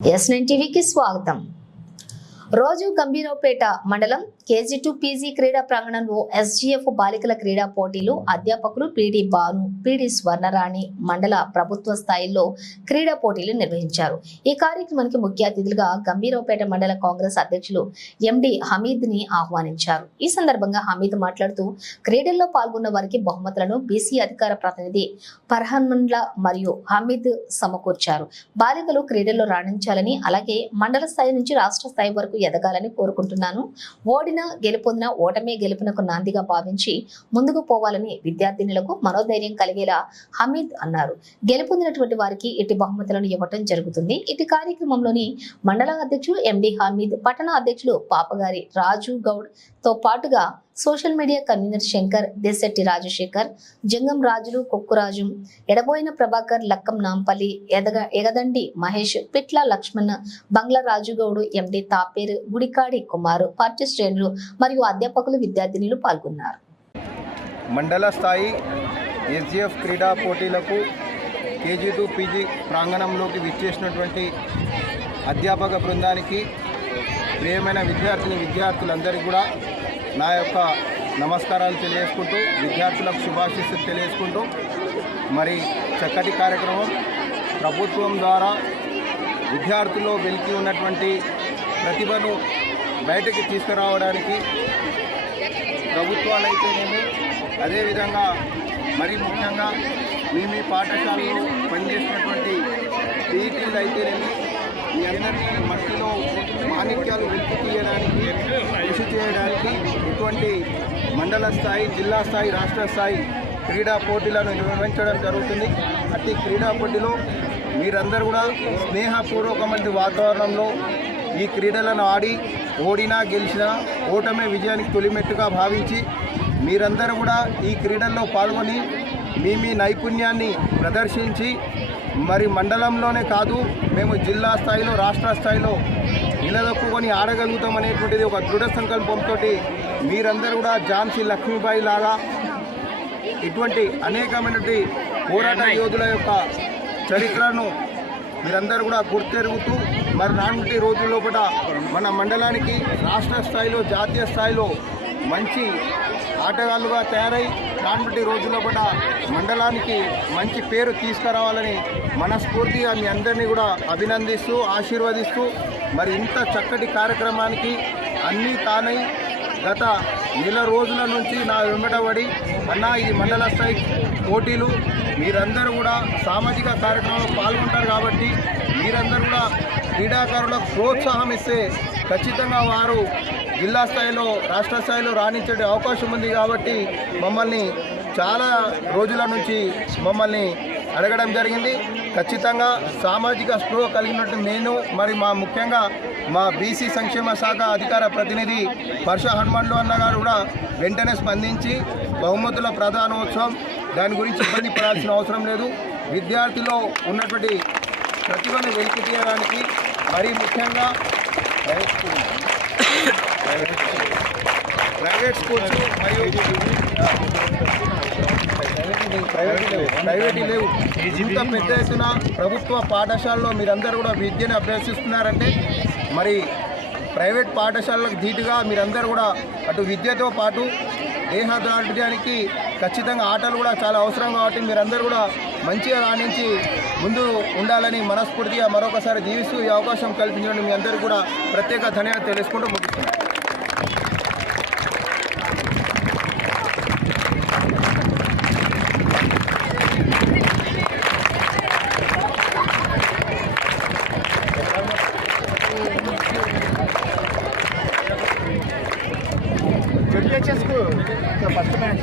S9 టీవీకి స్వాగతం। రోజు గంభీరావుపేట మండలం KG2 PG క్రీడా ప్రాంగణంలో SGF బాలికల క్రీడా పోటీలు అధ్యాపకులు PD బాను PD స్వర్ణరాణి మండల ప్రభుత్వ స్థాయిలో క్రీడా పోటీలు నిర్వహించారు। ఈ కార్యక్రమానికి ముఖ్య అతిథులుగా గంభీరావుపేట మండల కాంగ్రెస్ అధ్యక్షులు MD హమీద్ ని ఆహ్వానించారు। ఈ సందర్భంగా హమీద్ మాట్లాడుతూ క్రీడల్లో పాల్గొన్న వారికి బహుమతులను BC అధికార ప్రతినిధి పర్హన్మండ్ల మరియు హమీద్ సమకూర్చారు। బాలికలు క్రీడల్లో రాణించాలని అలాగే మండల స్థాయి నుంచి రాష్ట్ర స్థాయి వరకు ఎదగాలని కోరుకుంటున్నాను। ఓడిన గెలుపొందిన ఓటమే గెలుపునకు నాందిగా భావించి ముందుకు పోవాలని విద్యార్థినులకు మనోధైర్యం కలిగేలా హమీద్ అన్నారు। గెలుపొందినటువంటి వారికి ఇటు బహుమతులను ఇవ్వటం జరుగుతుంది। ఇటు కార్యక్రమంలోని మండల అధ్యక్షులు MD హమీద్, పట్టణ అధ్యక్షులు పాపగారి రాజు గౌడ్ తో పాటుగా social media convener Shankar, Desetti Rajasekhar, Jangam Rajulu, Kokkuraju, Edaboina Prabhakar, Lakkam Nampally, Egadandi Mahesh, Pitla Laxman, Bangla Rajugoud, MD తాపేరు, గుడికాడి కుమారు, పార్టీ శ్రేణులు మరియు అధ్యాపకులు, విద్యార్థినులు పాల్గొన్నారు। మండల స్థాయి SGF క్రీడా పోటీలకు KG2 PG ప్రాంగణంలోకి విచ్చేసినటువంటి అధ్యాపక బృందానికి, ప్రియమైన విద్యార్థులందరికీ కూడా నా యొక్క నమస్కారాలు తెలియజేసుకుంటూ, విద్యార్థులకు శుభాశీస్సులు తెలియజేసుకుంటూ, మరి చక్కటి కార్యక్రమం ప్రభుత్వం ద్వారా విద్యార్థుల్లో వెలికి ఉన్నటువంటి ప్రతిభను బయటకు తీసుకురావడానికి ప్రభుత్వాలైతేనేమి, అదేవిధంగా మరి ముఖ్యంగా మీ పాఠశాలలో పనిచేసినటువంటి PETలు అయితేనేమి, ఈ అందరినీ మట్టిలో మాణిక్యాలు వెలికి తీయడానికి, కృషి చేయడానికి ఇటువంటి మండల స్థాయి, జిల్లా స్థాయి, రాష్ట్ర స్థాయి క్రీడా పోటీలను నిర్వహించడం జరుగుతుంది। అట్టి క్రీడా పోటీలో మీరందరూ కూడా స్నేహపూర్వకమైన వాతావరణంలో ఈ క్రీడలను ఆడి ఓడినా గెలిచినా ఓటమే విజయానికి తొలిమెట్టుగా భావించి మీరందరూ కూడా ఈ క్రీడల్లో పాల్గొని మీ నైపుణ్యాన్ని ప్రదర్శించి మరి మండలంలోనే కాదు, మేము జిల్లా స్థాయిలో, రాష్ట్ర స్థాయిలో నిలదొక్కుని ఆడగలుగుతాం అనేటువంటిది ఒక దృఢ సంకల్పంతో మీరందరూ కూడా ఝాన్సీ లక్ష్మీబాయి లాగా ఇటువంటి అనేకమైనటువంటి పోరాట యోధుల యొక్క చరిత్రను మీరందరూ కూడా గుర్తెరుగుతూ మరి రానుంటి రోజుల లోపల మన మండలానికి రాష్ట్ర స్థాయిలో, జాతీయ స్థాయిలో మంచి ఆటగాళ్ళుగా తయారై రానుంటి రోజుల్లో కూడా మండలానికి మంచి పేరు తీసుకురావాలని మనస్ఫూర్తిగా మీ అందరినీ కూడా అభినందిస్తూ, ఆశీర్వదిస్తూ, మరి ఇంత చక్కటి కార్యక్రమానికి అన్నీ తానై గత నెల రోజుల నుంచి నా వెంబడబడి అన్నా ఇది మండల స్థాయి పోటీలు, మీరందరూ కూడా సామాజిక కార్యక్రమంలో పాల్గొంటారు కాబట్టి మీరందరూ కూడా క్రీడాకారులకు ప్రోత్సాహం ఇస్తే ఖచ్చితంగా వారు జిల్లా స్థాయిలో, రాష్ట్ర స్థాయిలో రాణించే అవకాశం ఉంది కాబట్టి మమ్మల్ని చాలా రోజుల నుంచి మమ్మల్ని అడగడం జరిగింది। ఖచ్చితంగా సామాజిక స్పృహ కలిగినట్టు నేను మరి ముఖ్యంగా మా BC సంక్షేమ శాఖ అధికార ప్రతినిధి పర్హన్మండ్ల అన్న గారు కూడా వెంటనే స్పందించి బహుమతుల ప్రధానోత్సవం దాని గురించి ఇబ్బంది పడాల్సిన అవసరం లేదు, విద్యార్థిలో ఉన్నటువంటి ప్రతిభను వెలికి తీయడానికి మరీ ముఖ్యంగా ప్రైవేట్ స్కూల్స్ మరియు ప్రైవేట్ లేవు, ఇంత పెద్ద ఎత్తున ప్రభుత్వ పాఠశాలలో మీరందరూ కూడా విద్యను అభ్యసిస్తున్నారంటే మరి ప్రైవేట్ పాఠశాలలకు ధీటుగా మీరందరూ కూడా అటు విద్యతో పాటు దేహదార్ఢ్యానికి ఖచ్చితంగా ఆటలు కూడా చాలా అవసరం కాబట్టి మీరందరూ కూడా మంచిగా రాణించి ముందు ఉండాలని మనస్ఫూర్తిగా మరొకసారి జీవిస్తూ ఈ అవకాశం కల్పించడం మీ అందరూ కూడా ప్రత్యేక ధన్యవాదాలు తెలుసుకుంటూ ముగిస్తున్నాను। First match